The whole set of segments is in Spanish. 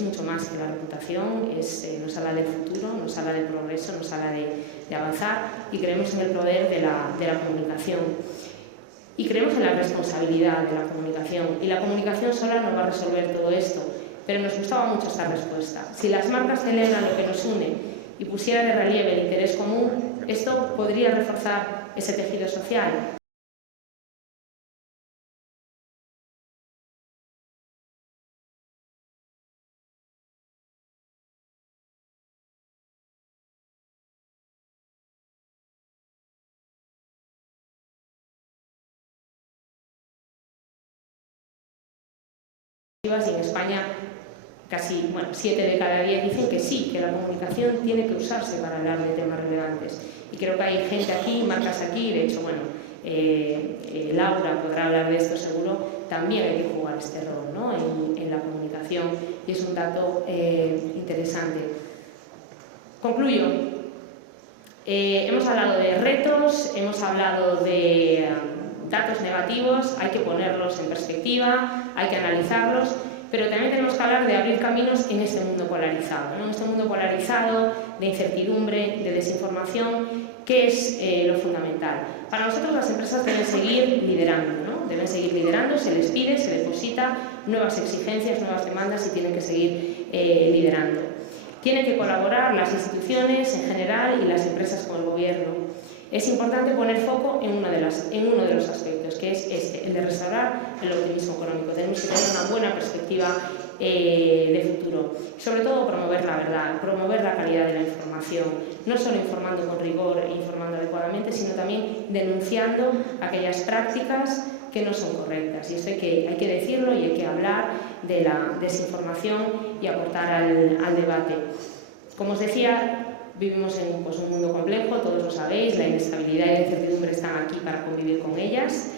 es mucho más que la reputación, nos habla del futuro, nos habla del progreso, nos habla de avanzar, y creemos en el poder de la comunicación. Y creemos en la responsabilidad de la comunicación. Y la comunicación sola no va a resolver todo esto, pero nos gustaba mucho esta respuesta. Si las marcas celebran lo que nos une y pusiera de relieve el interés común, esto podría reforzar ese tejido social. Y en España casi 7 de cada 10 dicen que sí, que la comunicación tiene que usarse para hablar de temas relevantes. Y creo que hay gente aquí, marcas aquí, de hecho, Laura podrá hablar de esto seguro, también hay que jugar este rol, ¿no?, en la comunicación, y es un dato interesante. Concluyo. Hemos hablado de retos, hemos hablado de datos negativos, hay que ponerlos en perspectiva, hay que analizarlos, pero también tenemos que hablar de abrir caminos en este mundo polarizado, ¿no? En este mundo polarizado de incertidumbre, de desinformación, que es lo fundamental. Para nosotros las empresas deben seguir liderando, ¿no? Deben seguir liderando, se les pide, se deposita nuevas exigencias, nuevas demandas y tienen que seguir liderando. Tienen que colaborar las instituciones en general y las empresas con el gobierno. Es importante poner foco en uno de los aspectos, que es el de restaurar el optimismo económico. Tenemos que tener una buena perspectiva de futuro. Sobre todo promover la verdad, promover la calidad de la información, no solo informando con rigor e informando adecuadamente, sino también denunciando aquellas prácticas que no son correctas. Y esto hay que decirlo y hay que hablar de la desinformación y aportar al debate. Como os decía, vivimos en un mundo complejo, todos lo sabéis, la inestabilidad y la incertidumbre están aquí para convivir con ellas.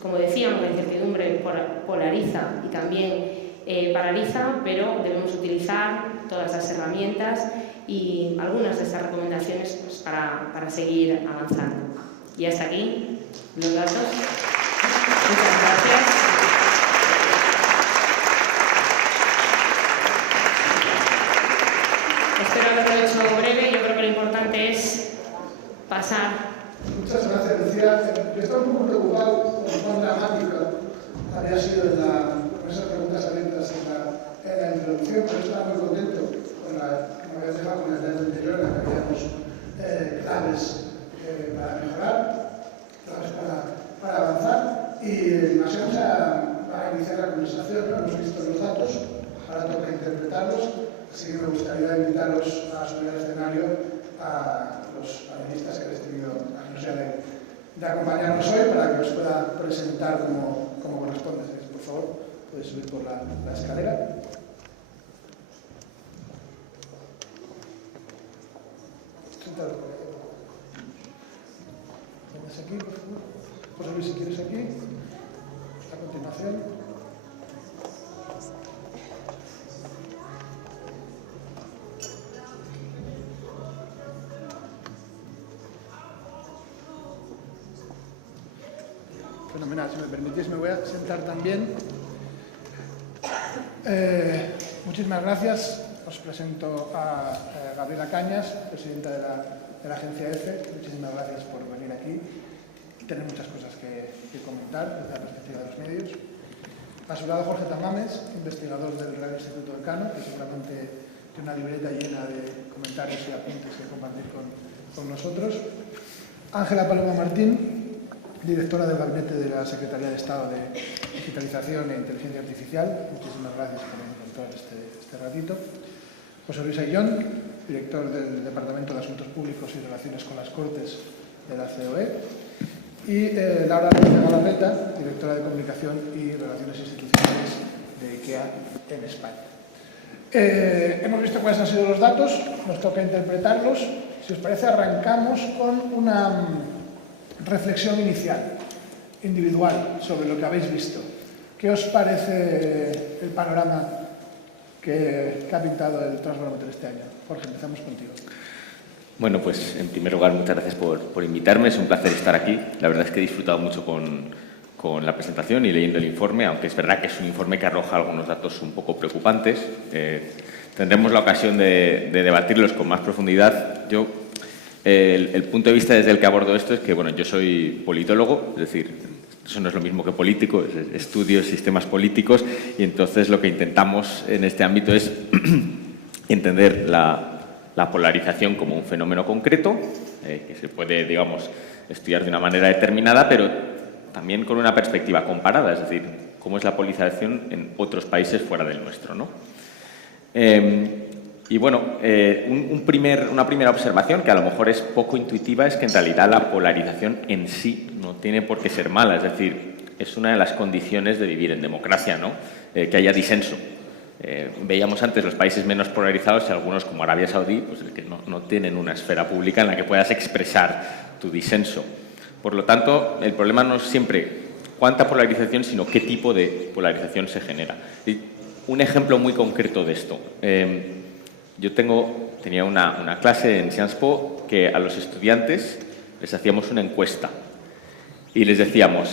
Como decíamos, la incertidumbre polariza y también paraliza, pero debemos utilizar todas las herramientas y algunas de estas recomendaciones para seguir avanzando. Y hasta aquí los datos. Muchas gracias. Espero haberlo hecho breve. Yo creo que lo importante es pasar. Muchas gracias, Lucía. Yo estaba un poco preocupado por cuán dramática había sido con esas preguntas abiertas en la introducción, pero estaba muy contento con que me habías dejado con el tema anterior, en la que habíamos claves para mejorar, claves para avanzar, y más o menos para iniciar la conversación, ¿no? Hemos visto los datos, ahora toca interpretarlos. Así que me gustaría invitaros a subir al escenario a los panelistas que habéis tenido la generosidad de acompañarnos hoy para que os pueda presentar como corresponde. Por favor, podéis subir por la escalera. Sentaros por ahí. Pones aquí, por favor. José Luis, si quieres aquí. A continuación. Fenomenal, si me permitís me voy a sentar también. Muchísimas gracias. Os presento a Gabriela Cañas, presidenta de la agencia EFE. Muchísimas gracias por venir aquí. Tener muchas cosas que comentar desde la perspectiva de los medios. A su lado Jorge Tamames, investigador del Real Instituto de Cano, que seguramente tiene una libreta llena de comentarios y apuntes que compartir con nosotros. Ángela Paloma Martín, directora del Gabinete de la Secretaría de Estado de Digitalización e Inteligencia Artificial. Muchísimas gracias por encontrar este ratito. José Luis Ayllón, director del Departamento de Asuntos Públicos y Relaciones con las Cortes de la COE. Y Laura López Galarreta, directora de Comunicación y Relaciones Institucionales de IKEA en España. Hemos visto cuáles han sido los datos, nos toca interpretarlos. Si os parece, arrancamos con una reflexión inicial, individual, sobre lo que habéis visto. ¿Qué os parece el panorama que ha pintado el Transbarómetro este año? Jorge, empezamos contigo. Bueno, pues en primer lugar, muchas gracias por invitarme. Es un placer estar aquí. La verdad es que he disfrutado mucho con con la presentación y leyendo el informe, aunque es verdad que es un informe que arroja algunos datos un poco preocupantes. Tendremos la ocasión de debatirlos con más profundidad. El punto de vista desde el que abordo esto es que, bueno, yo soy politólogo, es decir, eso no es lo mismo que político, estudio sistemas políticos, y entonces lo que intentamos en este ámbito es entender la polarización como un fenómeno concreto, que se puede, digamos, estudiar de una manera determinada, pero también con una perspectiva comparada, es decir, cómo es la polarización en otros países fuera del nuestro, ¿no? Y bueno, una primera observación, que a lo mejor es poco intuitiva, es que en realidad la polarización en sí no tiene por qué ser mala, es decir, es una de las condiciones de vivir en democracia, ¿no? Que haya disenso. Veíamos antes los países menos polarizados y algunos, como Arabia Saudí, pues que no tienen una esfera pública en la que puedas expresar tu disenso. Por lo tanto, el problema no es siempre cuánta polarización, sino qué tipo de polarización se genera. Y un ejemplo muy concreto de esto. Yo tenía una clase en Sciences Po que a los estudiantes les hacíamos una encuesta y les decíamos,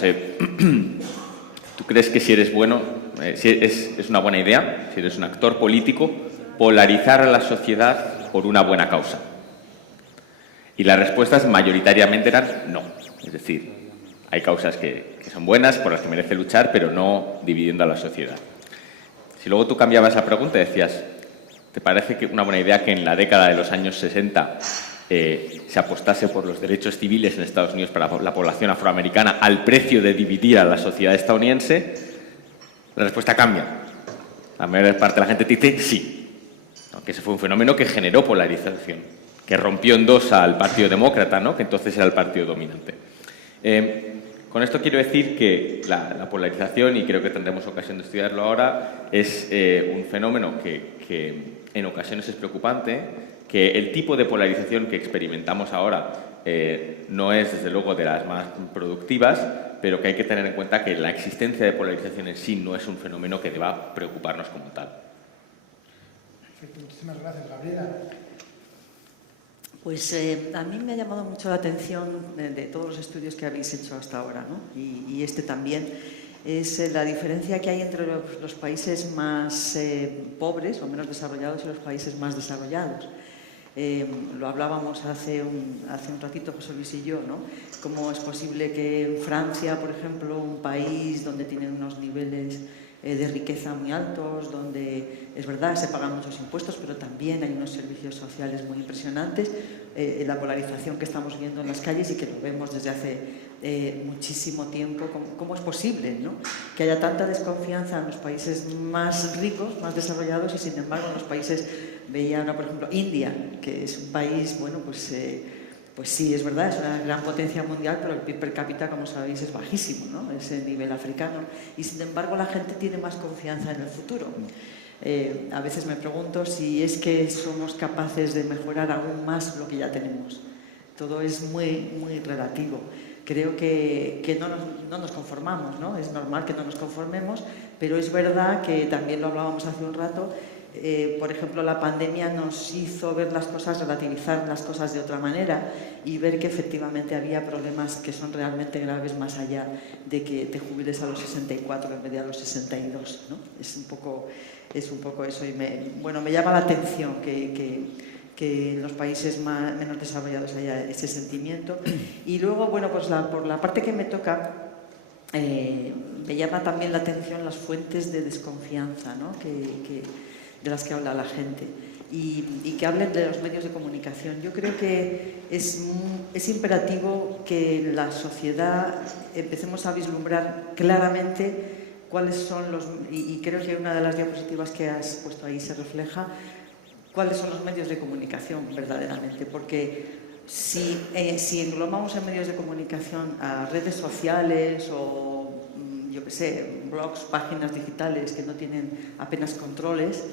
¿tú crees que si eres bueno, es una buena idea, si eres un actor político, polarizar a la sociedad por una buena causa? Y las respuestas mayoritariamente eran no. Es decir, hay causas que son buenas, por las que merece luchar, pero no dividiendo a la sociedad. Si luego tú cambiabas esa pregunta y decías, ¿te parece que una buena idea que en la década de los años 60 se apostase por los derechos civiles en Estados Unidos para la población afroamericana al precio de dividir a la sociedad estadounidense? La respuesta cambia. La mayor parte de la gente te dice sí. Aunque ese fue un fenómeno que generó polarización, que rompió en dos al Partido Demócrata, ¿no? Que entonces era el partido dominante. Con esto quiero decir que la polarización, y creo que tendremos ocasión de estudiarlo ahora, es un fenómeno que en ocasiones es preocupante, que el tipo de polarización que experimentamos ahora no es, desde luego, de las más productivas, pero que hay que tener en cuenta que la existencia de polarización en sí no es un fenómeno que deba preocuparnos como tal. Perfecto, muchísimas gracias, Gabriela. Pues a mí me ha llamado mucho la atención de todos los estudios que habéis hecho hasta ahora, ¿no? Y este también, es la diferencia que hay entre los países más pobres o menos desarrollados y los países más desarrollados. Lo hablábamos hace un ratito José Luis y yo, ¿no? Cómo es posible que en Francia, por ejemplo, un país donde tienen unos niveles de riqueza muy altos, donde es verdad se pagan muchos impuestos, pero también hay unos servicios sociales muy impresionantes, la polarización que estamos viendo en las calles y que lo vemos desde hace muchísimo tiempo. ¿Cómo es posible, ¿no? Que haya tanta desconfianza en los países más ricos, más desarrollados, y sin embargo en los países, veía ahora por ejemplo India, que es un país, bueno, pues sí, es verdad, es una gran potencia mundial, pero el PIB per cápita, como sabéis, es bajísimo, ¿no? Es el nivel africano. Y sin embargo la gente tiene más confianza en el futuro. A veces me pregunto si es que somos capaces de mejorar aún más lo que ya tenemos. Todo es muy, muy relativo. Creo que no nos conformamos, ¿no? Es normal que no nos conformemos, pero es verdad que también lo hablábamos hace un rato. Por ejemplo, la pandemia nos hizo ver las cosas, relativizar las cosas de otra manera y ver que efectivamente había problemas que son realmente graves más allá de que te jubiles a los 64 en vez de a los 62, ¿no? Es un poco eso y me llama la atención que en los países menos desarrollados haya ese sentimiento. Y luego, bueno, pues por la parte que me toca, me llama también la atención las fuentes de desconfianza, ¿no? De las que habla la gente y que hablen de los medios de comunicación. Yo creo que es imperativo que la sociedad empecemos a vislumbrar claramente cuáles son y creo que una de las diapositivas que has puesto ahí se refleja, cuáles son los medios de comunicación verdaderamente, porque si englobamos en medios de comunicación a redes sociales o, yo qué sé, blogs, páginas digitales que no tienen apenas controles,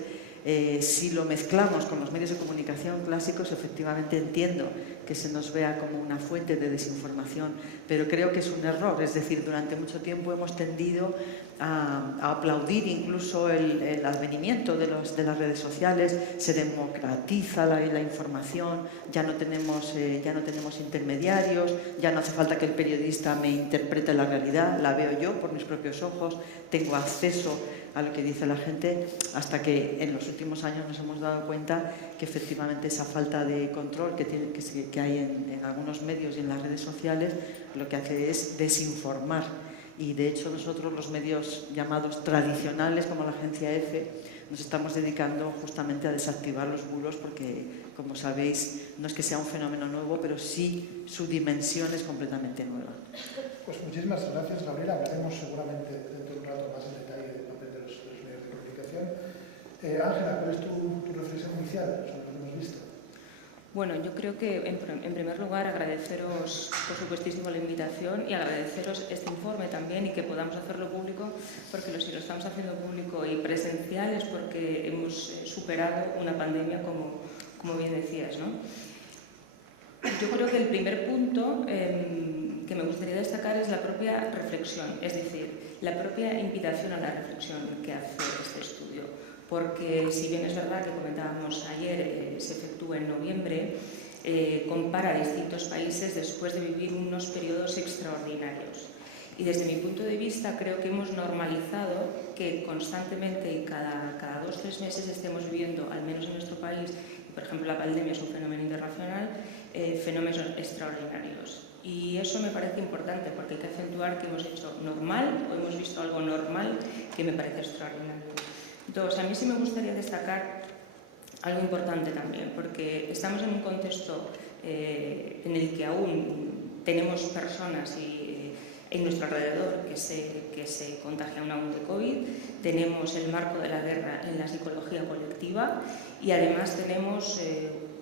Si lo mezclamos con los medios de comunicación clásicos, efectivamente entiendo que se nos vea como una fuente de desinformación, pero creo que es un error. Es decir, durante mucho tiempo hemos tendido a aplaudir incluso el advenimiento de las redes sociales, se democratiza la información, ya no tenemos intermediarios, ya no hace falta que el periodista me interprete la realidad, la veo yo por mis propios ojos, tengo acceso a lo que dice la gente, hasta que en los últimos años nos hemos dado cuenta que efectivamente esa falta de control que hay en algunos medios y en las redes sociales lo que hace es desinformar. Y de hecho nosotros, los medios llamados tradicionales como la agencia EFE, nos estamos dedicando justamente a desactivar los bulos porque, como sabéis, no es que sea un fenómeno nuevo, pero sí su dimensión es completamente nueva. Pues muchísimas gracias, Gabriela. Hablaremos seguramente dentro de un rato más en detalle del papel de los medios de comunicación. Ángela, ¿cuál es tu reflexión inicial sobre lo que hemos visto? Bueno, yo creo que en primer lugar agradeceros por supuestísimo la invitación y agradeceros este informe también y que podamos hacerlo público, porque si lo estamos haciendo público y presencial es porque hemos superado una pandemia como bien decías, ¿no? Yo creo que el primer punto que me gustaría destacar es la propia reflexión, es decir, la propia invitación a la reflexión que hace este estudio. Porque si bien es verdad que comentábamos ayer, se efectúa en noviembre, compara distintos países después de vivir unos periodos extraordinarios. Y desde mi punto de vista creo que hemos normalizado que constantemente y cada 2 o 3 meses estemos viviendo, al menos en nuestro país, por ejemplo la pandemia es un fenómeno internacional, fenómenos extraordinarios. Y eso me parece importante porque hay que acentuar que hemos hecho normal o hemos visto algo normal que me parece extraordinario. Entonces, a mí sí me gustaría destacar algo importante también, porque estamos en un contexto en el que aún tenemos personas en nuestro alrededor que se contagian aún de COVID, tenemos el marco de la guerra en la psicología colectiva y además tenemos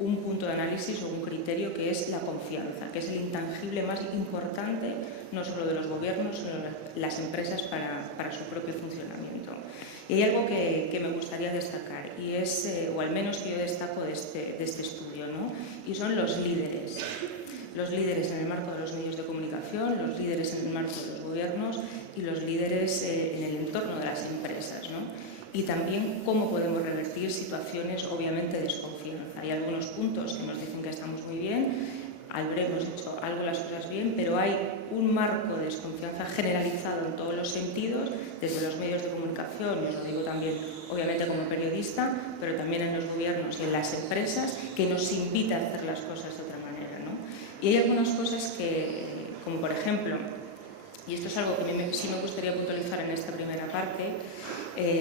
un punto de análisis o un criterio que es la confianza, que es el intangible más importante no solo de los gobiernos, sino de las empresas para su propio funcionamiento. Y hay algo que me gustaría destacar, y es, o al menos que yo destaco de este estudio, ¿no? Y son los líderes. Los líderes en el marco de los medios de comunicación, los líderes en el marco de los gobiernos y los líderes en el entorno de las empresas, ¿no? Y también cómo podemos revertir situaciones, obviamente, de desconfianza. Hay algunos puntos que nos dicen que estamos muy bien, habremos hecho algo las cosas bien, pero hay un marco de desconfianza generalizado en todos los sentidos, desde los medios de comunicación, y os lo digo también, obviamente, como periodista, pero también en los gobiernos y en las empresas, que nos invita a hacer las cosas de otra manera, ¿no? Y hay algunas cosas que, como por ejemplo, y esto es algo que sí me gustaría puntualizar en esta primera parte,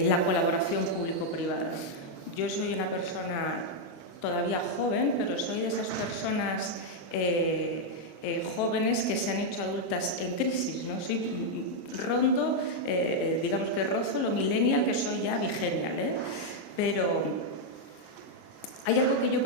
la colaboración público-privada. Yo soy una persona todavía joven, pero soy de esas personas jóvenes que se han hecho adultas en crisis, ¿no? Soy rondo, digamos que rozo lo millennial, que soy ya vigenial, pero hay algo que yo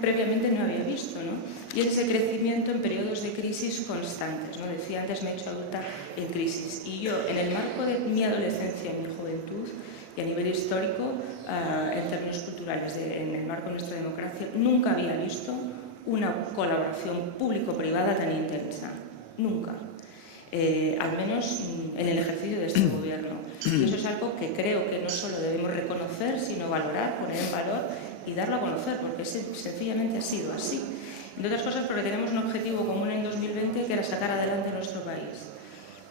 previamente no había visto, ¿no? Y es ese crecimiento en periodos de crisis constantes, ¿no? Decía antes, me he hecho adulta en crisis. Y yo, en el marco de mi adolescencia y mi juventud, y a nivel histórico, en términos culturales, en el marco de nuestra democracia, nunca había visto una colaboración público-privada tan intensa. Nunca. Al menos en el ejercicio de este gobierno. Y eso es algo que creo que no solo debemos reconocer, sino valorar, poner en valor y darlo a conocer, porque sencillamente ha sido así. Entre otras cosas porque tenemos un objetivo común en 2020 que era sacar adelante nuestro país.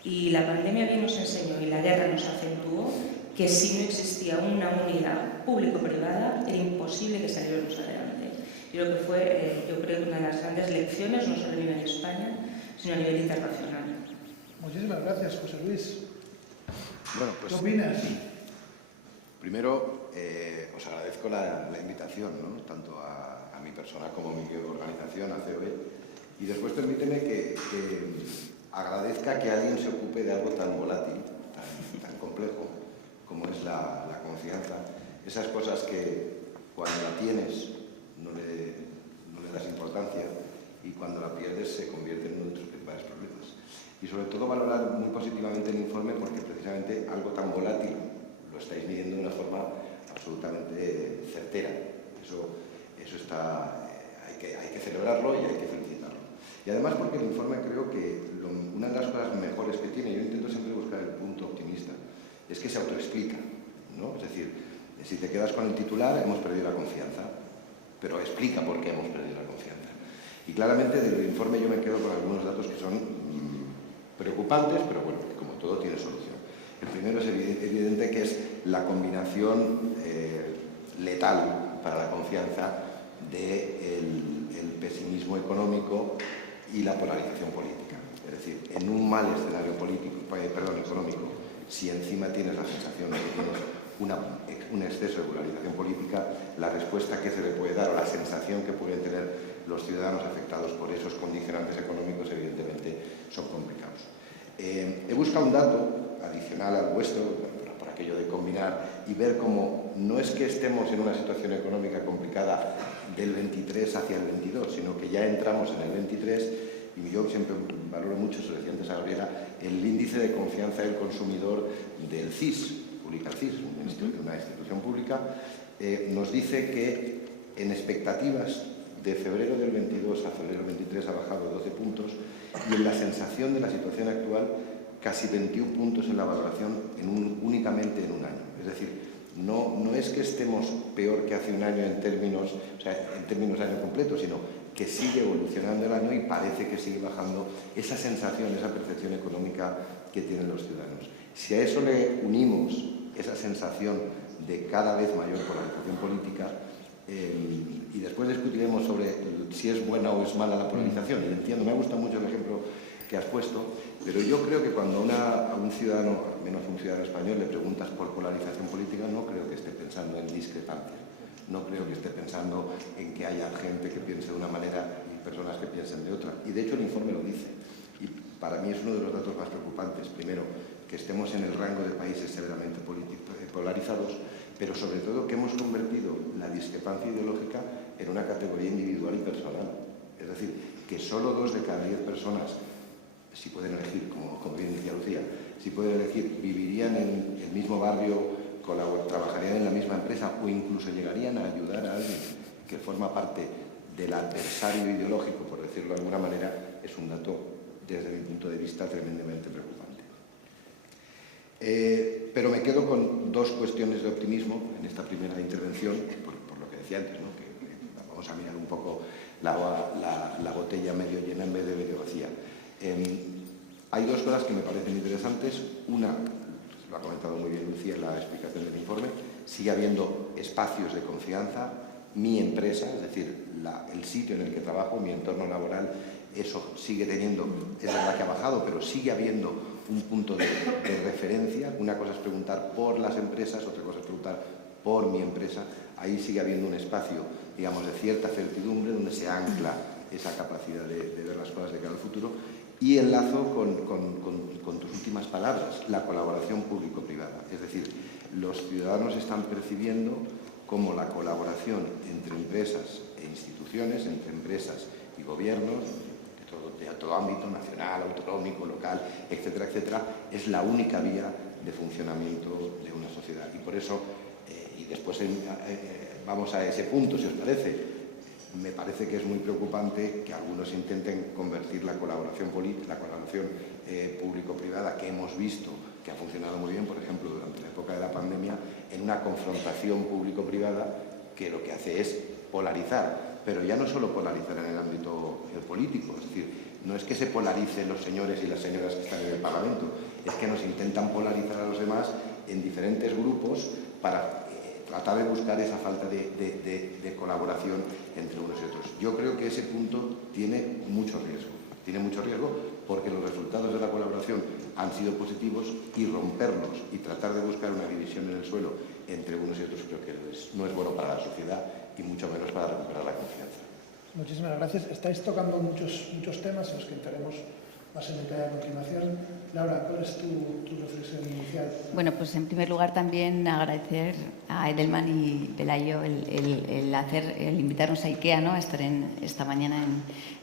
Y la pandemia bien nos enseñó y la guerra nos acentuó que si no existía una unidad público-privada era imposible que saliéramos adelante. Y lo que fue, yo creo, una de las grandes lecciones, no solo a nivel de España, sino a nivel internacional. Muchísimas gracias, José Luis. Bueno, pues, ¿Qué opinas? Primero, os agradezco la invitación, ¿no? Tanto a mi persona como a mi organización, a COE. Y después permíteme que agradezca que alguien se ocupe de algo tan volátil, tan complejo, como es la confianza. Esas cosas que cuando la tienes no le das importancia y cuando la pierdes se convierte en uno de tus principales problemas. Y sobre todo valorar muy positivamente el informe porque precisamente algo tan volátil lo estáis midiendo de una forma absolutamente hay que celebrarlo y hay que felicitarlo. Y además porque el informe creo que una de las cosas mejores que tiene, yo intento siempre buscar el punto optimista, es que se autoexplica, ¿no? Es decir, si te quedas con el titular, hemos perdido la confianza, pero explica por qué hemos perdido la confianza. Y claramente del informe yo me quedo con algunos datos que son preocupantes, pero bueno, como todo tiene solución. El primero es evidente que es la combinación letal para la confianza del pesimismo económico y la polarización política. Es decir, en un mal escenario económico, si encima tienes la sensación de que tienes un exceso de polarización política, la respuesta que se le puede dar o la sensación que pueden tener los ciudadanos afectados por esos condicionantes económicos, evidentemente, son complicados. He buscado un dato adicional al vuestro, por aquello de combinar y ver cómo no es que estemos en una situación económica complicada del 23 hacia el 22, sino que ya entramos en el 23 y yo siempre valoro mucho, se lo decía antes a Gabriela, el índice de confianza del consumidor del CIS, publica el CIS, una institución pública, nos dice que en expectativas de febrero del 22 a febrero del 23 ha bajado 12 puntos y en la sensación de la situación actual casi 21 puntos en la valoración únicamente en un año. Es decir, no es que estemos peor que hace un año en términos año completo, sino que sigue evolucionando el año y parece que sigue bajando esa sensación, esa percepción económica que tienen los ciudadanos. Si a eso le unimos esa sensación de cada vez mayor polarización política, y después discutiremos sobre si es buena o es mala la polarización, y entiendo, me ha gustado mucho el ejemplo que has puesto, pero yo creo que cuando a un ciudadano, al menos un ciudadano español, le preguntas por polarización política, no creo que esté pensando en discrepancias, no creo que esté pensando en que haya gente que piense de una manera y personas que piensen de otra, y de hecho el informe lo dice, y para mí es uno de los datos más preocupantes. Primero, que estemos en el rango de países severamente polarizados, pero sobre todo que hemos convertido la discrepancia ideológica en una categoría individual y personal. Es decir, que solo 2 de cada 10 personas, si pueden elegir, como bien decía Lucía, si pueden elegir, vivirían en el mismo barrio, trabajarían en la misma empresa o incluso llegarían a ayudar a alguien que forma parte del adversario ideológico, por decirlo de alguna manera, es un dato, desde mi punto de vista, tremendamente preocupante. Pero me quedo con 2 cuestiones de optimismo en esta primera intervención, por lo que decía antes, ¿no? que vamos a mirar un poco la botella medio llena en vez de medio vacía. Hay 2 cosas que me parecen interesantes. Una, lo ha comentado muy bien Lucía en la explicación del informe, sigue habiendo espacios de confianza. Mi empresa, es decir, el sitio en el que trabajo, mi entorno laboral, eso sigue teniendo, es verdad que ha bajado, pero sigue habiendo un punto de referencia. Una cosa es preguntar por las empresas, otra cosa es preguntar por mi empresa. Ahí sigue habiendo un espacio, digamos, de cierta certidumbre donde se ancla esa capacidad de ver las cosas de cara al futuro. Y enlazo con tus últimas palabras, la colaboración público-privada. Es decir, los ciudadanos están percibiendo cómo la colaboración entre empresas e instituciones, entre empresas y gobiernos, de todo ámbito, nacional, autonómico, local, etcétera, etcétera, es la única vía de funcionamiento de una sociedad. Y por eso, y después vamos a ese punto, si os parece, me parece que es muy preocupante que algunos intenten convertir la colaboración público-privada, que hemos visto que ha funcionado muy bien, por ejemplo, durante la época de la pandemia, en una confrontación público-privada que lo que hace es polarizar, pero ya no solo polarizar en el ámbito político, es decir, no es que se polaricen los señores y las señoras que están en el Parlamento, es que nos intentan polarizar a los demás en diferentes grupos para tratar de buscar esa falta de colaboración entre unos y otros. Yo creo que ese punto tiene mucho riesgo porque los resultados de la colaboración han sido positivos y romperlos y tratar de buscar una división en el suelo entre unos y otros creo que no es bueno para la sociedad y mucho menos para recuperar la confianza. Muchísimas gracias. Estáis tocando muchos temas en los que entraremos más en detalle a continuación. Laura, ¿cuál es tu reflexión inicial? Bueno, pues en primer lugar también agradecer a Edelman y Pelayo el invitarnos a IKEA, ¿no? A estar esta mañana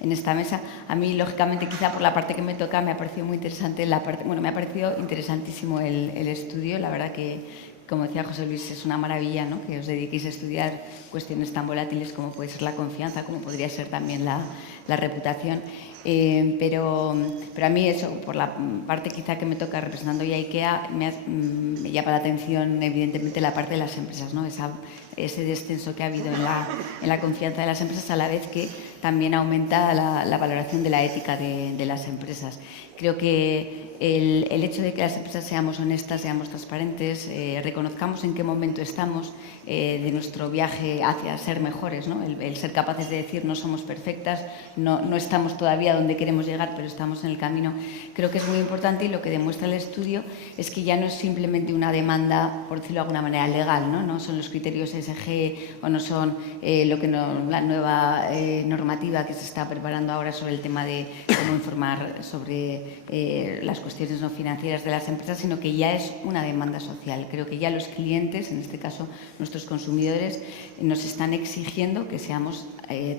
en esta mesa. A mí, lógicamente, quizá por la parte que me toca, me ha parecido muy interesante me ha parecido interesantísimo el estudio. La verdad que como decía José Luis, es una maravilla, ¿no?, que os dediquéis a estudiar cuestiones tan volátiles como puede ser la confianza, como podría ser también la reputación. Pero a mí eso, por la parte quizá que me toca representando ya IKEA, me llama la atención evidentemente la parte de las empresas, ¿no? Ese descenso que ha habido en la confianza de las empresas, a la vez que también aumenta la valoración de la ética de las empresas. Creo que el hecho de que las empresas seamos honestas, seamos transparentes, reconozcamos en qué momento estamos de nuestro viaje hacia ser mejores, ¿no? El ser capaces de decir no somos perfectas, no estamos todavía donde queremos llegar, pero estamos en el camino, creo que es muy importante, y lo que demuestra el estudio es que ya no es simplemente una demanda, por decirlo de alguna manera, legal, ¿no? No son los criterios ESG o no son la nueva normativa que se está preparando ahora sobre el tema de cómo informar sobre las cuestiones no financieras de las empresas, sino que ya es una demanda social. Creo que ya los clientes, en este caso nuestros consumidores, nos están exigiendo que seamos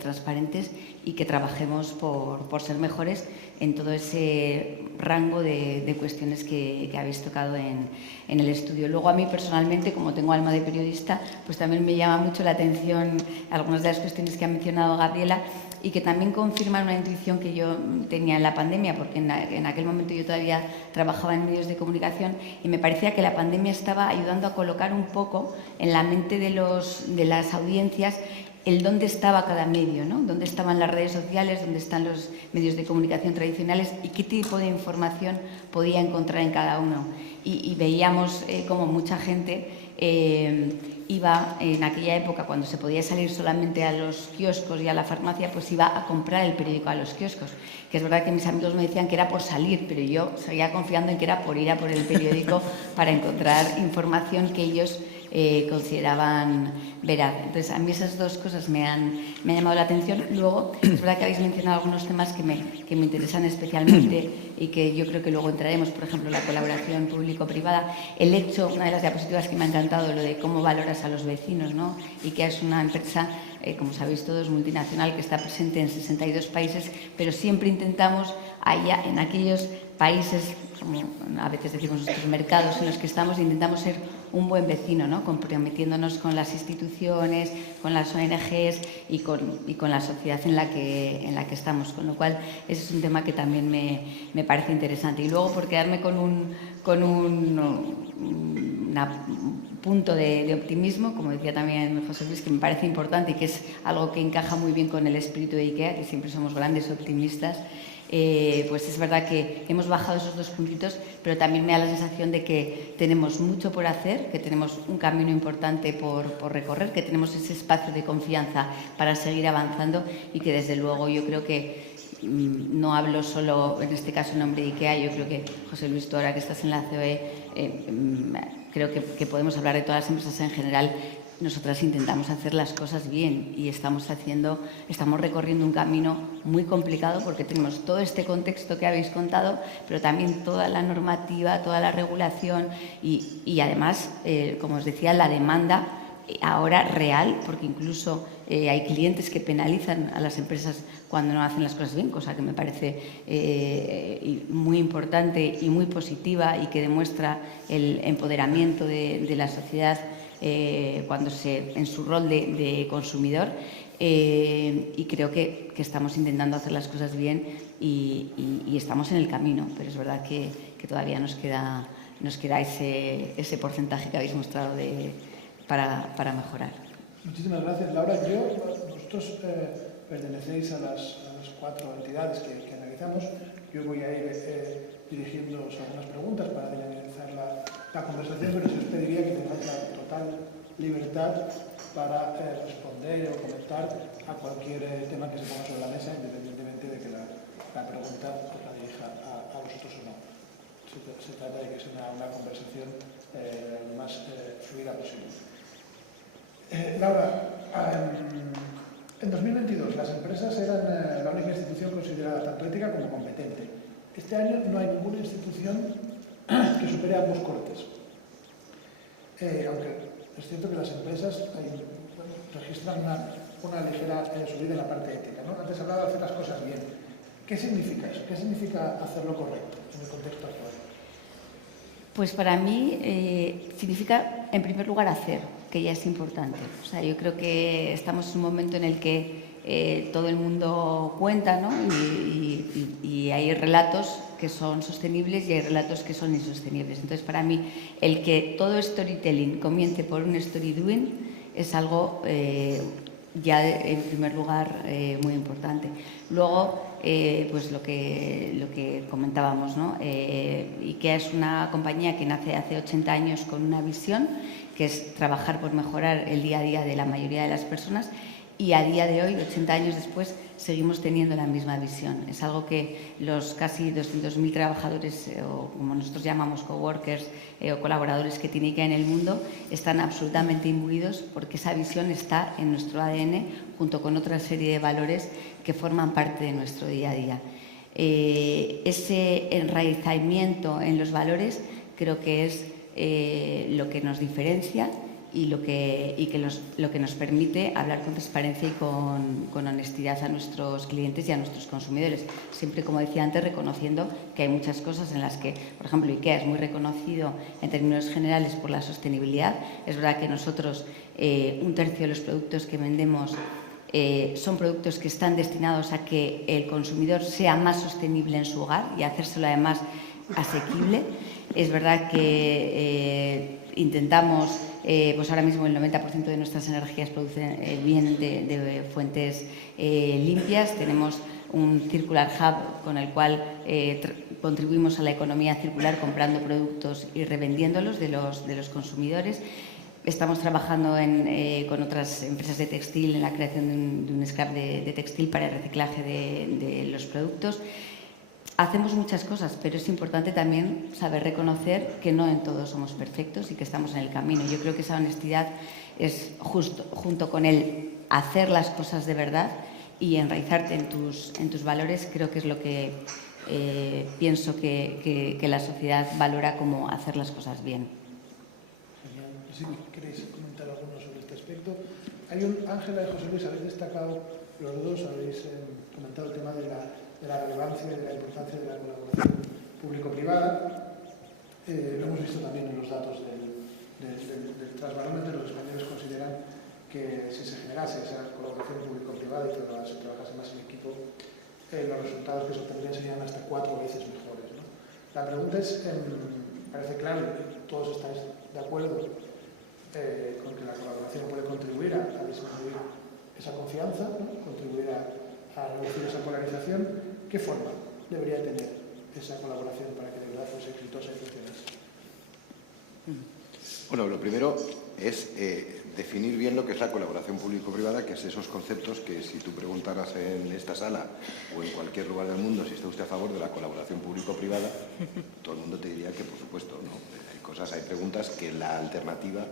transparentes y que trabajemos por ser mejores en todo ese rango de cuestiones que habéis tocado en el estudio. Luego, a mí personalmente, como tengo alma de periodista, pues también me llama mucho la atención algunas de las cuestiones que ha mencionado Gabriela, y que también confirman una intuición que yo tenía en la pandemia, porque en aquel momento yo todavía trabajaba en medios de comunicación y me parecía que la pandemia estaba ayudando a colocar un poco en la mente de las audiencias el dónde estaba cada medio, ¿no? Dónde estaban las redes sociales, dónde están los medios de comunicación tradicionales y qué tipo de información podía encontrar en cada uno. Y veíamos como mucha gente iba en aquella época, cuando se podía salir solamente a los kioscos y a la farmacia, pues iba a comprar el periódico a los kioscos. Que es verdad que mis amigos me decían que era por salir, pero yo seguía confiando en que era por ir a por el periódico para encontrar información que ellos consideraban veraz. Entonces, a mí esas dos cosas me han llamado la atención. Luego, es verdad que habéis mencionado algunos temas que me interesan especialmente y que yo creo que luego entraremos, por ejemplo, la colaboración público-privada. El hecho, una de las diapositivas que me ha encantado, lo de cómo valoras a los vecinos, ¿no? Y que es una empresa, como sabéis todos, multinacional, que está presente en 62 países, pero siempre intentamos, allá en aquellos países, como a veces decimos nuestros mercados en los que estamos, intentamos ser un buen vecino, ¿no? Comprometiéndonos con las instituciones, con las ONGs y con la sociedad en la que estamos. Con lo cual, ese es un tema que también me parece interesante. Y luego, por quedarme con un punto de optimismo, como decía también José Luis, que me parece importante y que es algo que encaja muy bien con el espíritu de IKEA, que siempre somos grandes optimistas. Pues es verdad que hemos bajado esos dos puntitos, pero también me da la sensación de que tenemos mucho por hacer, que tenemos un camino importante por recorrer, que tenemos ese espacio de confianza para seguir avanzando y que desde luego yo creo que no hablo solo en este caso en nombre de IKEA, yo creo que José Luis, tú ahora que estás en la COE, creo que podemos hablar de todas las empresas en general. Nosotras intentamos hacer las cosas bien y estamos recorriendo un camino muy complicado porque tenemos todo este contexto que habéis contado, pero también toda la normativa, toda la regulación y además, como os decía, la demanda ahora real, porque incluso hay clientes que penalizan a las empresas cuando no hacen las cosas bien, cosa que me parece muy importante y muy positiva y que demuestra el empoderamiento de la sociedad cuando en su rol de consumidor, y creo que estamos intentando hacer las cosas bien y estamos en el camino, pero es verdad que todavía nos queda ese porcentaje que habéis mostrado para mejorar. Muchísimas gracias, Laura. Vosotros pertenecéis a las 4 entidades que analizamos. Yo voy a ir dirigiéndoos algunas preguntas para dinamizar la conversación, pero sí os pediría que tengáis la total libertad para responder o comentar a cualquier tema que se ponga sobre la mesa, independientemente de que la pregunta os la dirija a vosotros o no. Se trata de que sea una conversación lo más fluida posible. Laura, en 2022 las empresas eran la única institución considerada tanto ética como competente. Este año no hay ninguna institución que supere ambos cortes. Aunque es cierto que las empresas registran una ligera subida en la parte ética, ¿no? Antes hablaba de hacer las cosas bien. ¿Qué significa eso? ¿Qué significa hacerlo correcto en el contexto actual? Pues para mí significa, en primer lugar, hacer, que ya es importante. O sea, yo creo que estamos en un momento en el que todo el mundo cuenta, ¿no? Y hay relatos que son sostenibles y hay relatos que son insostenibles. Entonces, para mí, el que todo storytelling comience por un story doing es algo ya, en primer lugar, muy importante. Luego, pues lo que comentábamos, ¿no? IKEA es una compañía que nace hace 80 años con una visión, que es trabajar por mejorar el día a día de la mayoría de las personas, y a día de hoy, 80 años después, seguimos teniendo la misma visión. Es algo que los casi 200.000 trabajadores, o como nosotros llamamos coworkers o colaboradores que tiene IKEA en el mundo, están absolutamente imbuidos, porque esa visión está en nuestro ADN junto con otra serie de valores que forman parte de nuestro día a día. Ese enraizamiento en los valores creo que es lo que nos diferencia y lo que nos permite hablar con transparencia y con honestidad a nuestros clientes y a nuestros consumidores. Siempre, como decía antes, reconociendo que hay muchas cosas en las que, por ejemplo, IKEA es muy reconocido en términos generales por la sostenibilidad. Es verdad que nosotros, un tercio de los productos que vendemos son productos que están destinados a que el consumidor sea más sostenible en su hogar y hacérselo además asequible. Es verdad que intentamos, pues ahora mismo el 90% de nuestras energías vienen de fuentes limpias. Tenemos un Circular Hub con el cual contribuimos a la economía circular comprando productos y revendiéndolos de los consumidores. Estamos trabajando con otras empresas de textil en la creación de un scrap de textil para el reciclaje de los productos. Hacemos muchas cosas, pero es importante también saber reconocer que no en todo somos perfectos y que estamos en el camino. Yo creo que esa honestidad es justo, junto con el hacer las cosas de verdad y enraizarte en tus valores, creo que es lo que pienso que la sociedad valora como hacer las cosas bien. Genial. Si queréis comentar alguno sobre este aspecto. Ángela y José Luis, habéis destacado, los dos habéis comentado el tema de la relevancia y de la importancia de la colaboración público-privada. Lo hemos visto también en los datos del Transbarómetro. Los españoles consideran que si se generase esa colaboración público-privada y se trabajase más en equipo, los resultados que se obtendrían serían hasta 4 veces mejores, ¿no? La pregunta es, parece claro, todos estáis de acuerdo con que la colaboración puede contribuir a disminuir esa confianza, ¿no? Contribuir a reducir esa polarización. ¿Qué forma debería tener esa colaboración para que de verdad fuese exitosa y funcionase? Bueno, lo primero es definir bien lo que es la colaboración público-privada, que es esos conceptos que si tú preguntaras en esta sala o en cualquier lugar del mundo si está usted a favor de la colaboración público-privada, todo el mundo te diría que por supuesto, ¿no? Hay preguntas que la alternativa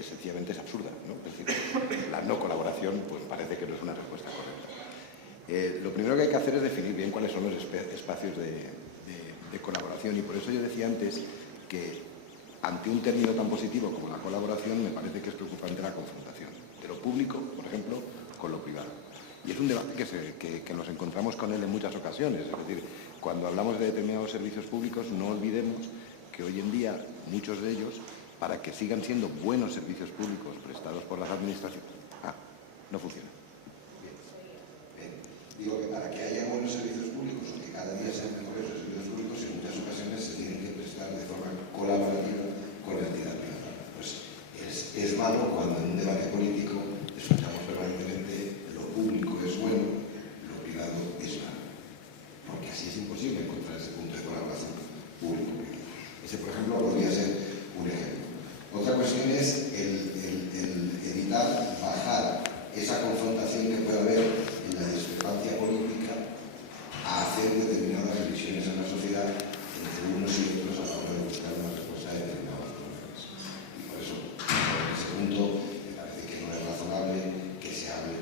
sencillamente es absurda, ¿no? Es decir, la no colaboración pues parece que no es una respuesta correcta. Lo primero que hay que hacer es definir bien cuáles son los espacios de colaboración, y por eso yo decía antes que ante un término tan positivo como la colaboración me parece que es preocupante la confrontación de lo público, por ejemplo, con lo privado. Y es un debate que nos encontramos con él en muchas ocasiones. Es decir, cuando hablamos de determinados servicios públicos, no olvidemos que hoy en día muchos de ellos, para que sigan siendo buenos servicios públicos prestados por las administraciones, no funcionan. Bien. Digo que para que haya buenos servicios públicos o que cada día sean mejores los servicios públicos, en muchas ocasiones se tienen que prestar de forma colaborativa con la entidad privada. Pues es malo cuando en un debate político escuchamos permanentemente lo público es bueno, lo privado es malo. Porque así es imposible encontrar ese punto de colaboración público-privado. Ese, por ejemplo, podría ser un ejemplo. Otra cuestión es el evitar bajar esa confrontación que puede haber en la discrepancia política a hacer determinadas divisiones en la sociedad entre unos y otros a la hora de buscar una respuesta de determinados problemas. Y por eso, en ese punto, me parece que no es razonable que se hable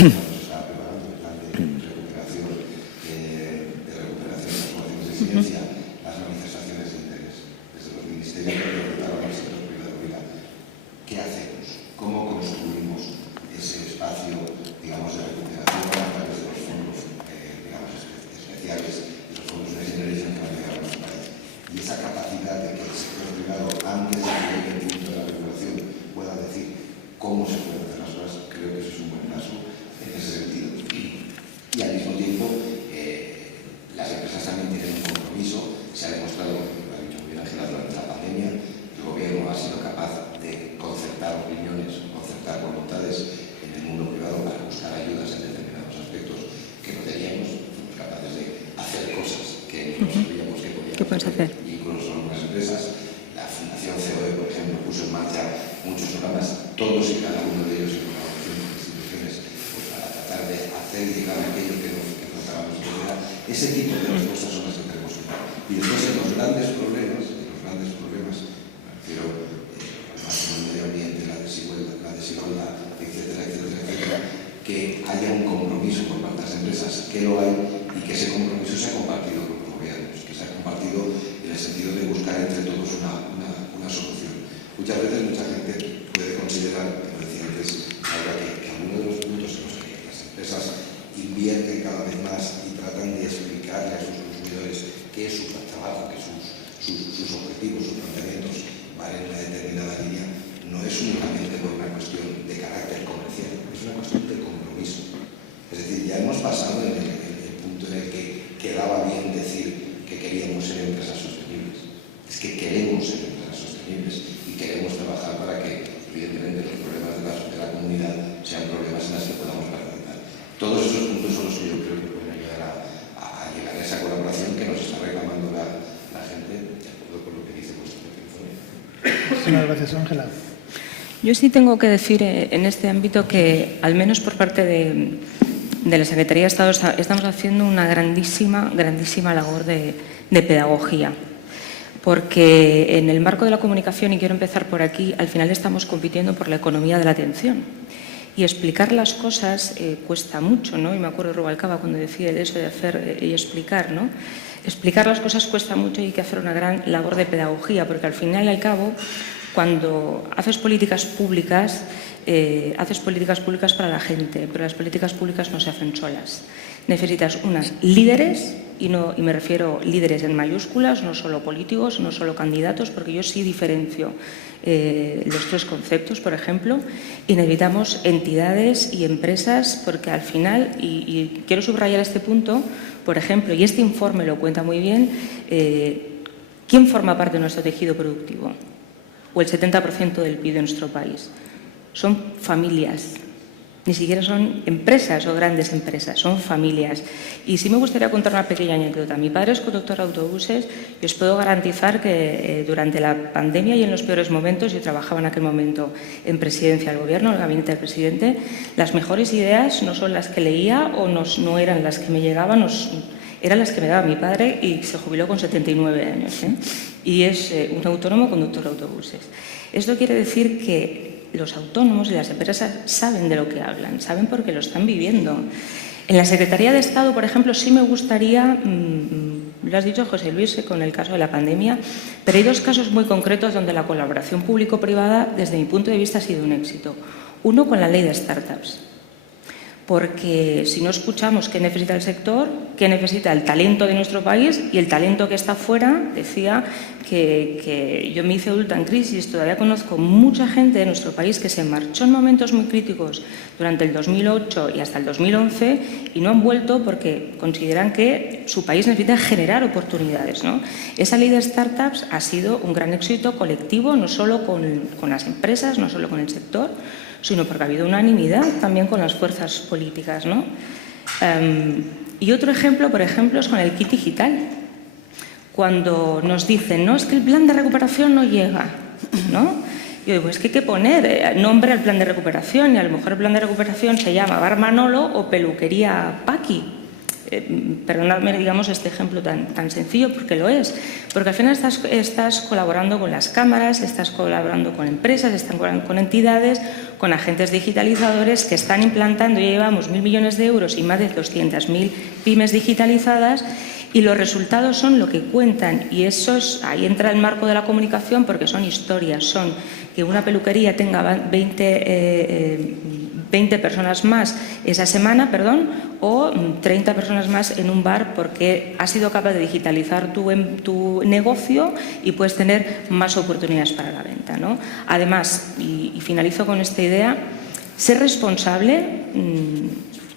se está preparando el plan de recuperación, transformación y resiliencia, las manifestaciones de interés. Desde los ministerios que preguntaron al sector privado, oiga, ¿qué hacemos? ¿Cómo construimos ese espacio, digamos, de recuperación a través de los fondos, digamos, especiales, de los fondos de generación que van a llegar a nuestro país? Y esa capacidad de que el sector privado, antes de que llegue el punto de la regulación, pueda decir cómo se pueden hacer las cosas, creo que eso es un buen paso en ese sentido. Y al mismo tiempo, las empresas también tienen un compromiso. Se ha demostrado, lo ha dicho muy bien Ángela, durante la pandemia, el gobierno ha sido capaz de concertar opiniones, concertar voluntades en el mundo privado para buscar ayudas en determinados aspectos que no teníamos, fuimos capaces de hacer cosas que no sabíamos que podíamos hacer. Incluso algunas empresas, la Fundación COE, por ejemplo, puso en marcha muchos programas, todos y cada uno de ellos en colaboración con instituciones, pues para tratar de hacer llegar aquello que no tratábamos de llegar. Ese tipo de respuestas son las que tenemos que dar. Y después en los grandes problemas, me refiero al medio ambiente, la desigualdad, etcétera, que haya un compromiso por parte de las empresas, que lo hay, y que ese compromiso se ha compartido con los gobiernos, que se ha compartido en el sentido de buscar entre todos una solución. Muchas veces mucha gente puede considerar, como decía antes, que algunos de los puntos en los que las empresas invierten cada vez más y tratan de explicarle a sus consumidores qué es su trabajo, qué sus objetivos, sus planteamientos van en una determinada línea, no es únicamente por una cuestión de carácter comercial, es una cuestión de compromiso. Es decir, ya hemos pasado en el punto en el que quedaba bien decir que queríamos ser empresas sostenibles. Es que queremos ser empresas sostenibles y queremos trabajar para que, evidentemente, los problemas de la comunidad sean problemas en los que podamos participar. Todos esos puntos son los que yo creo que pueden ayudar a llegar a esa colaboración que nos está reclamando la gente, de acuerdo con lo que dice vuestro informe. Muchas gracias, Ángela. Yo sí tengo que decir en este ámbito que, al menos por parte de la Secretaría de Estado, estamos haciendo una grandísima labor de pedagogía. Porque en el marco de la comunicación, y quiero empezar por aquí, al final estamos compitiendo por la economía de la atención. Y explicar las cosas cuesta mucho, ¿no? Y me acuerdo de Rubalcaba cuando decía eso de hacer y explicar, ¿no? Explicar las cosas cuesta mucho y hay que hacer una gran labor de pedagogía, porque al final y al cabo, cuando haces políticas públicas para la gente, pero las políticas públicas no se hacen solas. Necesitas unas líderes, y me refiero líderes en mayúsculas, no solo políticos, no solo candidatos, porque yo sí diferencio los tres conceptos, por ejemplo, y necesitamos entidades y empresas, porque al final, y quiero subrayar este punto, por ejemplo, y este informe lo cuenta muy bien, ¿quién forma parte de nuestro tejido productivo? O el 70% del PIB de nuestro país. Son familias, ni siquiera son empresas o grandes empresas, son familias. Y sí me gustaría contar una pequeña anécdota. Mi padre es conductor de autobuses y os puedo garantizar que durante la pandemia y en los peores momentos, yo trabajaba en aquel momento en presidencia del gobierno, en el gabinete del presidente, las mejores ideas no son las que leía o no eran las que me llegaban, eran las que me daba mi padre, y se jubiló con 79 años. Y es un autónomo conductor de autobuses. Esto quiere decir que los autónomos y las empresas saben de lo que hablan, saben porque lo están viviendo. En la Secretaría de Estado, por ejemplo, sí me gustaría, lo has dicho José Luis, con el caso de la pandemia, pero hay dos casos muy concretos donde la colaboración público-privada, desde mi punto de vista, ha sido un éxito. Uno con la ley de startups. Porque si no escuchamos qué necesita el sector, qué necesita el talento de nuestro país, y el talento que está fuera, decía que yo me hice adulta en crisis, todavía conozco mucha gente de nuestro país que se marchó en momentos muy críticos durante el 2008 y hasta el 2011 y no han vuelto porque consideran que su país necesita generar oportunidades, ¿no? Esa ley de startups ha sido un gran éxito colectivo, no solo con las empresas, no solo con el sector, sino porque ha habido unanimidad también con las fuerzas políticas, ¿no? Y otro ejemplo, por ejemplo, es con el kit digital. Cuando nos dicen, no, es que el plan de recuperación no llega, ¿no? Yo digo, es que hay que poner nombre al plan de recuperación, y a lo mejor el plan de recuperación se llama Bar Manolo o Peluquería Paqui. perdonadme, digamos, este ejemplo tan sencillo, porque lo es. Porque al final estás colaborando con las cámaras, estás colaborando con empresas, están colaborando con entidades, con agentes digitalizadores que están implantando, ya llevamos 1.000 millones de euros y más de 200.000 pymes digitalizadas, y los resultados son lo que cuentan, y ahí entra el marco de la comunicación, porque son historias, son que una peluquería tenga 20 personas más esa semana, o 30 personas más en un bar, porque has sido capaz de digitalizar tu negocio y puedes tener más oportunidades para la venta, ¿no? Además, y finalizo con esta idea, ser responsable,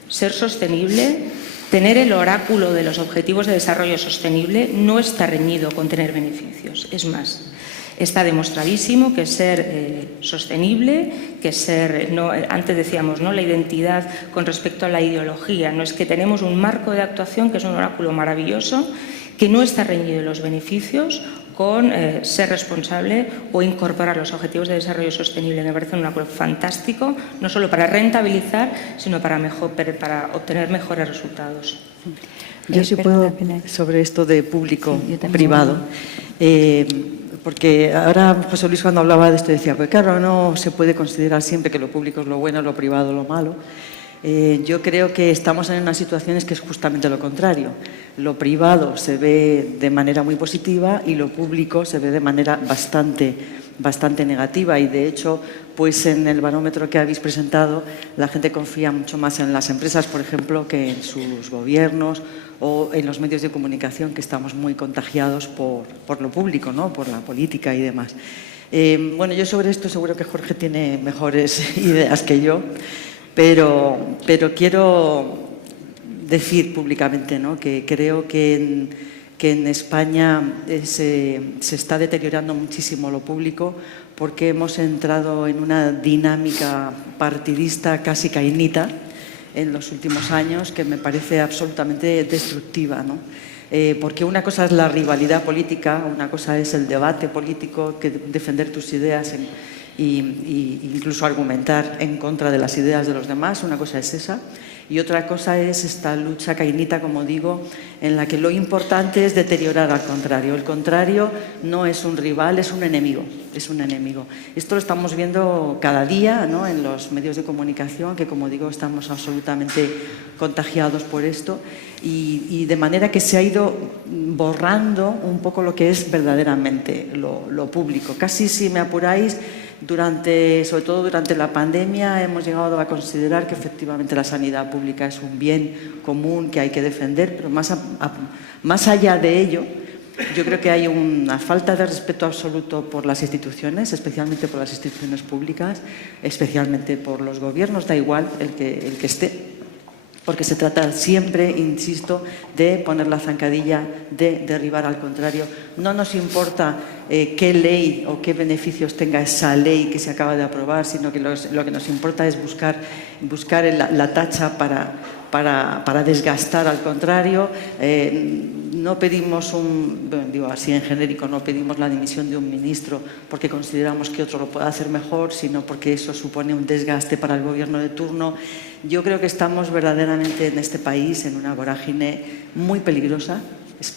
ser sostenible, tener el oráculo de los Objetivos de Desarrollo Sostenible no está reñido con tener beneficios. Es más, está demostradísimo que ser sostenible, que ser, antes decíamos, ¿no?, la identidad con respecto a la ideología, no es que tenemos un marco de actuación que es un oráculo maravilloso, que no está reñido en los beneficios con ser responsable o incorporar los Objetivos de Desarrollo Sostenible. Me parece un oráculo fantástico, no solo para rentabilizar, sino para obtener mejores resultados. Yo sí puedo, sobre esto de público-privado, porque ahora José Luis, cuando hablaba de esto, decía, pues claro, no se puede considerar siempre que lo público es lo bueno, lo privado lo malo. Yo creo que estamos en unas situaciones que es justamente lo contrario. Lo privado se ve de manera muy positiva y lo público se ve de manera bastante negativa, y de hecho, pues en el barómetro que habéis presentado, la gente confía mucho más en las empresas, por ejemplo, que en sus gobiernos o en los medios de comunicación, que estamos muy contagiados por lo público, ¿no?, por la política y demás. Bueno, yo sobre esto seguro que Jorge tiene mejores ideas que yo, pero quiero decir públicamente, ¿no?, que creo que en España se está deteriorando muchísimo lo público, porque hemos entrado en una dinámica partidista casi cainita en los últimos años, que me parece absolutamente destructiva, ¿no? Porque una cosa es la rivalidad política, una cosa es el debate político, que defender tus ideas y incluso argumentar en contra de las ideas de los demás, una cosa es esa. Y otra cosa es esta lucha cainita, como digo, en la que lo importante es deteriorar al contrario. El contrario no es un rival, es un enemigo. Es un enemigo. Esto lo estamos viendo cada día, ¿no?, en los medios de comunicación, que, como digo, estamos absolutamente contagiados por esto, y de manera que se ha ido borrando un poco lo que es verdaderamente lo público. Casi, si me apuráis, sobre todo durante la pandemia, hemos llegado a considerar que efectivamente la sanidad pública es un bien común que hay que defender, pero más allá de ello, yo creo que hay una falta de respeto absoluto por las instituciones, especialmente por las instituciones públicas, especialmente por los gobiernos, da igual el que esté, porque se trata siempre, insisto, de poner la zancadilla, de derribar al contrario. No nos importa qué ley o qué beneficios tenga esa ley que se acaba de aprobar, sino que lo que nos importa es buscar la tacha para desgastar al contrario. No pedimos digo así en genérico, no pedimos la dimisión de un ministro porque consideramos que otro lo puede hacer mejor, sino porque eso supone un desgaste para el gobierno de turno. Yo creo que estamos verdaderamente en este país en una vorágine muy peligrosa,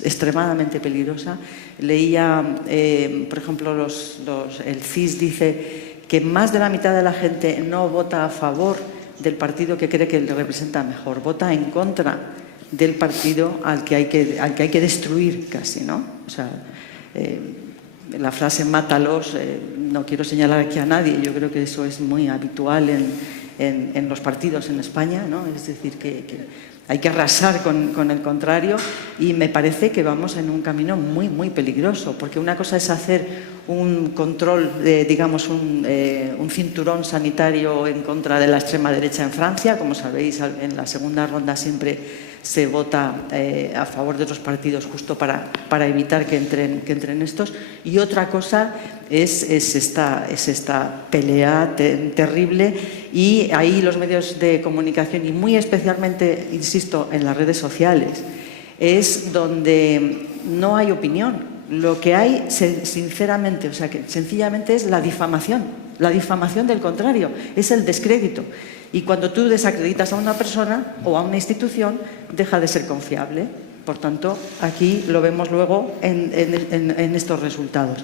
extremadamente peligrosa. Leía, por ejemplo, el CIS dice que más de la mitad de la gente no vota a favor del partido que cree que le representa mejor, vota en contra del partido al que hay que destruir casi, ¿no? O sea, la frase mátalos, no quiero señalar aquí a nadie, yo creo que eso es muy habitual en los partidos en España, ¿no? Es decir, que hay que arrasar con el contrario, y me parece que vamos en un camino muy, muy peligroso, porque una cosa es hacer un control, digamos, un cinturón sanitario en contra de la extrema derecha en Francia. Como sabéis, en la segunda ronda siempre se vota a favor de otros partidos justo para evitar que entren estos. Y otra cosa es esta pelea terrible, y ahí los medios de comunicación, y muy especialmente, insisto, en las redes sociales, es donde no hay opinión. Lo que hay, sinceramente, o sea, que sencillamente es la difamación del contrario, es el descrédito. Y cuando tú desacreditas a una persona o a una institución, deja de ser confiable. Por tanto, aquí lo vemos luego en estos resultados.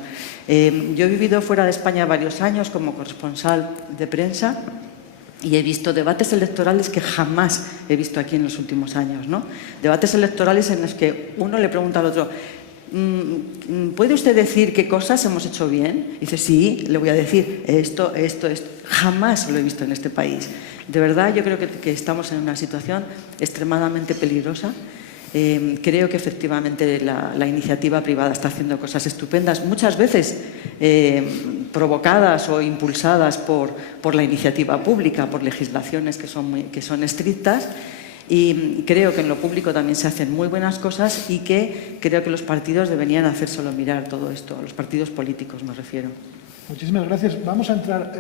Yo he vivido fuera de España varios años como corresponsal de prensa y he visto debates electorales que jamás he visto aquí en los últimos años, ¿no? Debates electorales en los que uno le pregunta al otro: ¿puede usted decir qué cosas hemos hecho bien? Y dice: sí, le voy a decir esto. Jamás lo he visto en este país. De verdad, yo creo que estamos en una situación extremadamente peligrosa. Creo que efectivamente la iniciativa privada está haciendo cosas estupendas, muchas veces provocadas o impulsadas por la iniciativa pública, por legislaciones que son estrictas. Y creo que en lo público también se hacen muy buenas cosas y que creo que los partidos deberían hacérselo mirar todo esto, los partidos políticos me refiero. Muchísimas gracias. Vamos a entrar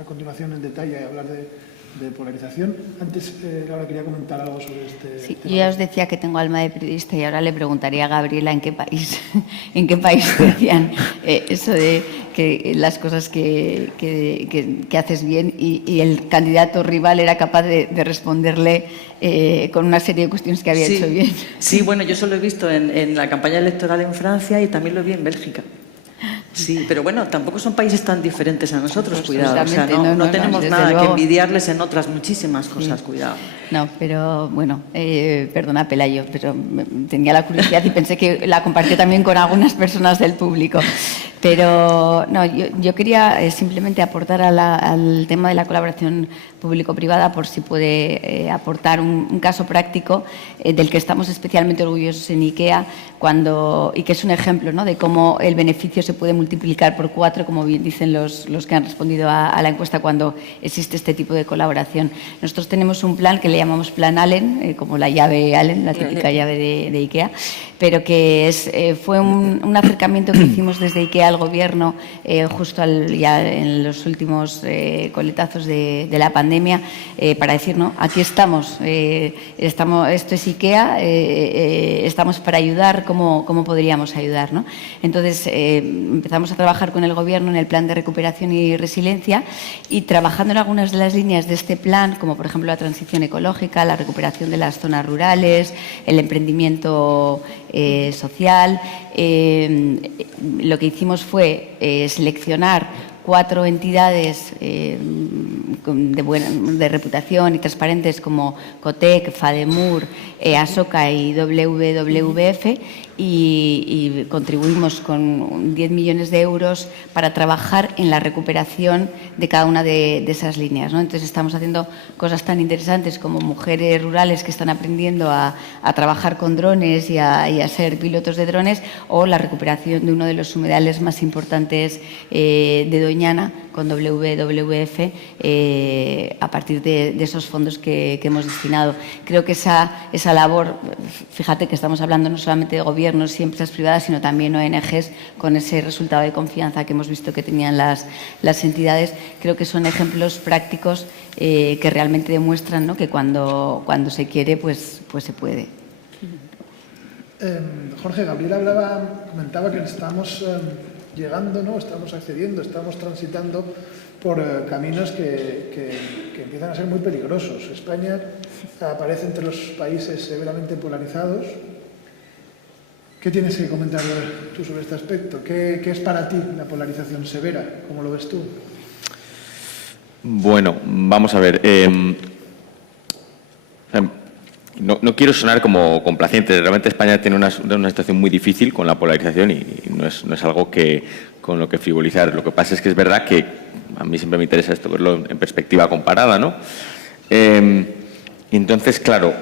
a continuación en detalle a hablar de polarización. Antes, Laura, quería comentar algo sobre este sí, tema. Yo ya os decía que tengo alma de periodista y ahora le preguntaría a Gabriela en qué país decían eso de que las cosas que haces bien y el candidato rival era capaz de responderle con una serie de cuestiones que había hecho bien. Sí, bueno, yo solo he visto en la campaña electoral en Francia y también lo vi en Bélgica. Sí, pero bueno, tampoco son países tan diferentes a nosotros, Pues cuidado. O sea, no tenemos nada que envidiarles en otras muchísimas cosas, sí. Cuidado. No, pero bueno, perdona Pelayo, pero tenía la curiosidad y pensé que la compartí también con algunas personas del público. Pero no, yo quería simplemente aportar al tema de la colaboración público-privada, por si puede aportar un caso práctico del que estamos especialmente orgullosos en IKEA, y que es un ejemplo, ¿no?, de cómo el beneficio se puede multiplicar por 4, como bien dicen los que han respondido a la encuesta, cuando existe este tipo de colaboración. Nosotros tenemos un plan que le llamamos Plan Allen, como la llave Allen, la típica llave de IKEA, pero que fue un acercamiento que hicimos desde IKEA al Gobierno justo ya en los últimos coletazos de la pandemia, para decir, no, aquí estamos, esto es IKEA, estamos para ayudar, ¿cómo podríamos ayudar, ¿no? Entonces empezamos a trabajar con el Gobierno en el plan de recuperación y resiliencia, y trabajando en algunas de las líneas de este plan, como por ejemplo la transición ecológica, la recuperación de las zonas rurales, el emprendimiento social. Lo que hicimos fue seleccionar 4 entidades de reputación y transparentes como COTEC, FADEMUR, ASOCA y WWF, y contribuimos con 10 millones de euros para trabajar en la recuperación de cada una de esas líneas, ¿no? Entonces estamos haciendo cosas tan interesantes como mujeres rurales que están aprendiendo a trabajar con drones y a ser pilotos de drones, o la recuperación de uno de los humedales más importantes de Doñana con WWF a partir de esos fondos que hemos destinado. Creo que esa labor, fíjate que estamos hablando no solamente de gobiernos y empresas privadas, sino también ONGs, con ese resultado de confianza que hemos visto que tenían las entidades. Creo que son ejemplos prácticos que realmente demuestran, ¿no?, que cuando se quiere, pues se puede. Jorge, Gabriela comentaba que estamos llegando, ¿no?, estamos accediendo, estamos transitando por caminos que empiezan a ser muy peligrosos. España aparece entre los países severamente polarizados. ¿Qué tienes que comentar tú sobre este aspecto? ¿Qué es para ti la polarización severa? ¿Cómo lo ves tú? Bueno, vamos a ver. No quiero sonar como complaciente. Realmente España tiene una situación muy difícil con la polarización y no es algo con lo que frivolizar. Lo que pasa es que es verdad que a mí siempre me interesa esto, verlo en perspectiva comparada, ¿no? Entonces, claro,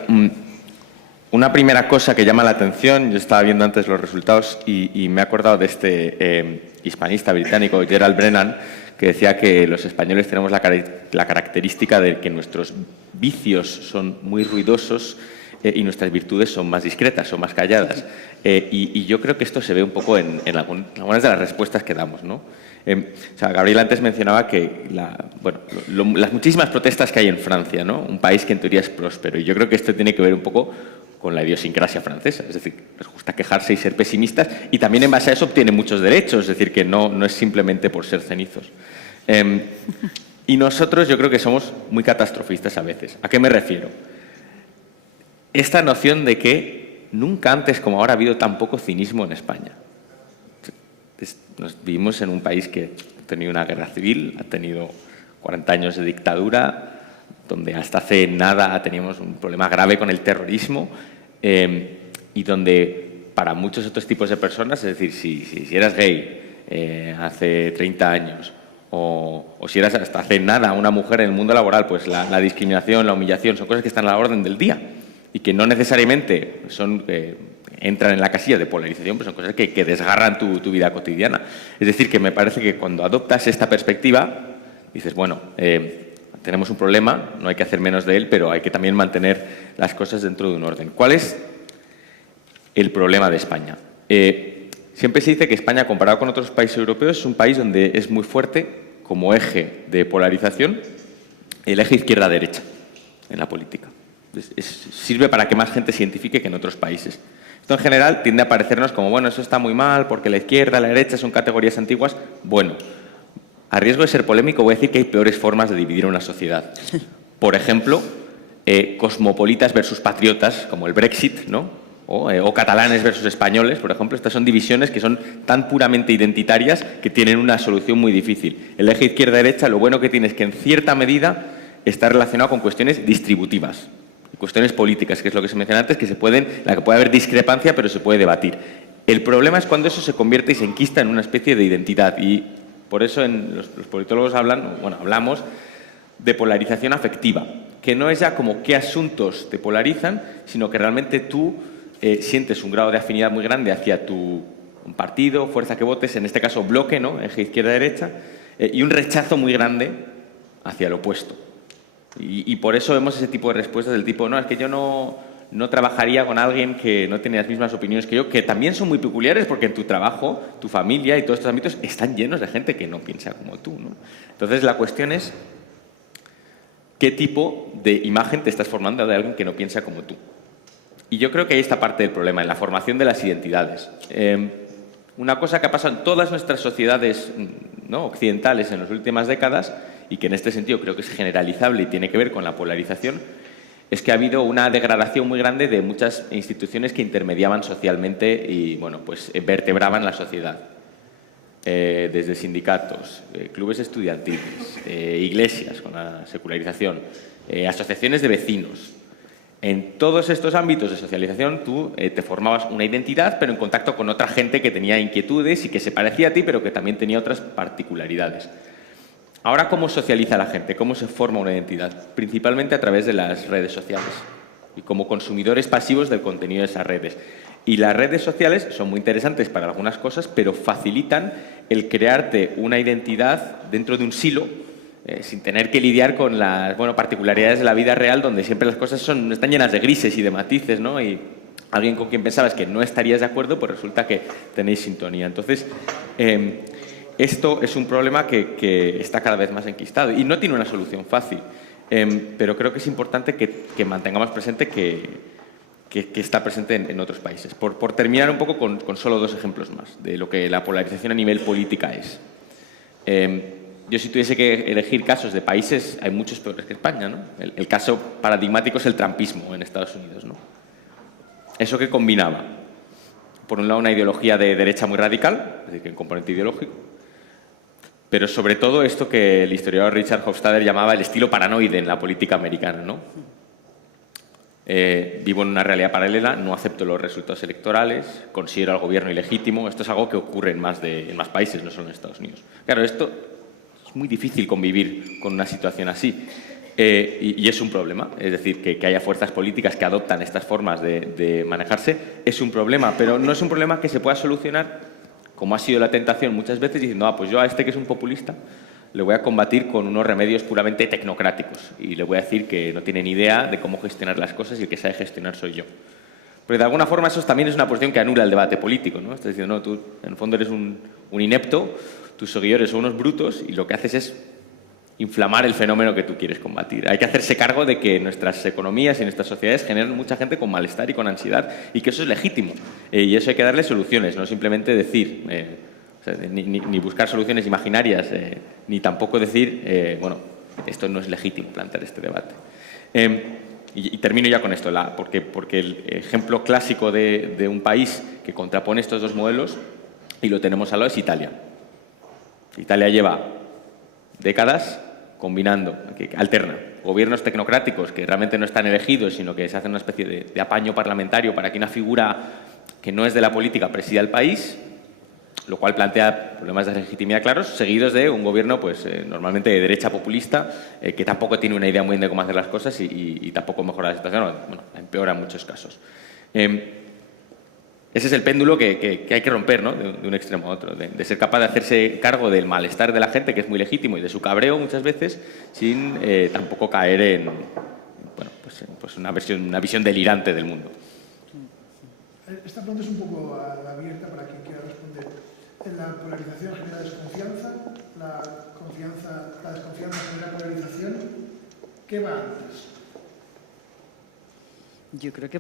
una primera cosa que llama la atención, yo estaba viendo antes los resultados y me he acordado de este hispanista británico, Gerald Brennan, que decía que los españoles tenemos la característica de que nuestros vicios son muy ruidosos y nuestras virtudes son más discretas, son más calladas. Y yo creo que esto se ve un poco en algunas de las respuestas que damos, ¿no? O sea, Gabriela antes mencionaba que las muchísimas protestas que hay en Francia, ¿no?, un país que en teoría es próspero, y yo creo que esto tiene que ver un poco con la idiosincrasia francesa, es decir, les gusta quejarse y ser pesimistas, y también en base a eso obtienen muchos derechos, es decir, que no es simplemente por ser cenizos. Y nosotros yo creo que somos muy catastrofistas a veces. ¿A qué me refiero? Esta noción de que nunca antes como ahora ha habido tan poco cinismo en España. Vivimos en un país que ha tenido una guerra civil, ha tenido 40 años de dictadura, donde hasta hace nada teníamos un problema grave con el terrorismo y donde para muchos otros tipos de personas, es decir, si eras gay hace 30 años o si eras hasta hace nada una mujer en el mundo laboral, pues la discriminación, la humillación son cosas que están a la orden del día y que no necesariamente son... entran en la casilla de polarización, pero son cosas que desgarran tu vida cotidiana. Es decir, que me parece que cuando adoptas esta perspectiva, dices, bueno, tenemos un problema, no hay que hacer menos de él, pero hay que también mantener las cosas dentro de un orden. ¿Cuál es el problema de España? Siempre se dice que España, comparado con otros países europeos, es un país donde es muy fuerte, como eje de polarización, el eje izquierda-derecha en la política. Sirve para que más gente se identifique que en otros países. Esto en general tiende a parecernos como, bueno, eso está muy mal porque la izquierda, la derecha son categorías antiguas. Bueno, a riesgo de ser polémico voy a decir que hay peores formas de dividir una sociedad. Por ejemplo, cosmopolitas versus patriotas, como el Brexit, ¿no? O catalanes versus españoles, por ejemplo. Estas son divisiones que son tan puramente identitarias que tienen una solución muy difícil. El eje izquierda-derecha lo bueno que tiene es que en cierta medida está relacionado con cuestiones distributivas. Cuestiones políticas, que es lo que se menciona antes, la que puede haber discrepancia, pero se puede debatir. El problema es cuando eso se convierte y se enquista en una especie de identidad. Y por eso los politólogos hablamos de polarización afectiva, que no es ya como qué asuntos te polarizan, sino que realmente tú sientes un grado de afinidad muy grande hacia un partido, fuerza que votes, en este caso bloque, ¿no? Eje izquierda-derecha, y un rechazo muy grande hacia el opuesto. Y por eso vemos ese tipo de respuestas del tipo, no, es que yo no trabajaría con alguien que no tiene las mismas opiniones que yo, que también son muy peculiares porque en tu trabajo, tu familia y todos estos ámbitos están llenos de gente que no piensa como tú, ¿no? Entonces la cuestión es qué tipo de imagen te estás formando de alguien que no piensa como tú. Y yo creo que ahí está parte del problema, en la formación de las identidades. Una cosa que ha pasado en todas nuestras sociedades, ¿no?, occidentales en las últimas décadas, y que en este sentido creo que es generalizable y tiene que ver con la polarización, es que ha habido una degradación muy grande de muchas instituciones que intermediaban socialmente y, bueno, pues vertebraban la sociedad. Desde sindicatos, clubes estudiantiles, iglesias con la secularización, asociaciones de vecinos. En todos estos ámbitos de socialización tú te formabas una identidad, pero en contacto con otra gente que tenía inquietudes y que se parecía a ti, pero que también tenía otras particularidades. Ahora, ¿cómo socializa la gente? ¿Cómo se forma una identidad? Principalmente a través de las redes sociales y como consumidores pasivos del contenido de esas redes. Y las redes sociales son muy interesantes para algunas cosas, pero facilitan el crearte una identidad dentro de un silo sin tener que lidiar con las particularidades de la vida real, donde siempre las cosas están llenas de grises y de matices, ¿no? Y alguien con quien pensabas que no estarías de acuerdo, pues resulta que tenéis sintonía. Entonces, esto es un problema que está cada vez más enquistado y no tiene una solución fácil, pero creo que es importante que mantengamos presente que está presente en otros países. Por terminar un poco con solo dos ejemplos más de lo que la polarización a nivel política es. Yo si tuviese que elegir casos de países, hay muchos peores que España, ¿no? El caso paradigmático es el trumpismo en Estados Unidos, ¿no? Eso que combinaba, por un lado, una ideología de derecha muy radical, es decir, que el componente ideológico, pero sobre todo esto que el historiador Richard Hofstadter llamaba el estilo paranoide en la política americana, ¿no? Vivo en una realidad paralela, no acepto los resultados electorales, considero al gobierno ilegítimo. Esto es algo que ocurre en más países, no solo en Estados Unidos. Claro, esto es muy difícil convivir con una situación así y es un problema. Es decir, que haya fuerzas políticas que adoptan estas formas de manejarse es un problema, pero no es un problema que se pueda solucionar, como ha sido la tentación muchas veces, diciendo, pues yo a este que es un populista le voy a combatir con unos remedios puramente tecnocráticos y le voy a decir que no tiene ni idea de cómo gestionar las cosas y el que sabe gestionar soy yo. Pero de alguna forma eso también es una posición que anula el debate político, ¿no? Estás diciendo, no, tú en el fondo eres un inepto, tus seguidores son unos brutos y lo que haces es inflamar el fenómeno que tú quieres combatir. Hay que hacerse cargo de que nuestras economías y nuestras sociedades generan mucha gente con malestar y con ansiedad y que eso es legítimo. Y eso hay que darle soluciones, no simplemente decir, ni buscar soluciones imaginarias, ni tampoco decir, esto no es legítimo plantear este debate. Y termino ya con esto, porque el ejemplo clásico de un país que contrapone estos dos modelos, y lo tenemos al lado, es Italia. Italia lleva décadas combinando, que alterna gobiernos tecnocráticos que realmente no están elegidos, sino que se hacen una especie de apaño parlamentario para que una figura que no es de la política presida el país, lo cual plantea problemas de legitimidad claros, seguidos de un gobierno pues normalmente de derecha populista, que tampoco tiene una idea muy bien de cómo hacer las cosas y tampoco mejora la situación, bueno, empeora en muchos casos. Ese es el péndulo que hay que romper, ¿no? de un extremo a otro, de ser capaz de hacerse cargo del malestar de la gente, que es muy legítimo, y de su cabreo muchas veces, sin tampoco caer en bueno, pues una visión delirante del mundo. Esta pregunta es un poco abierta para quien quiera responder. La polarización genera desconfianza, la desconfianza genera polarización. ¿Qué va antes? Yo creo que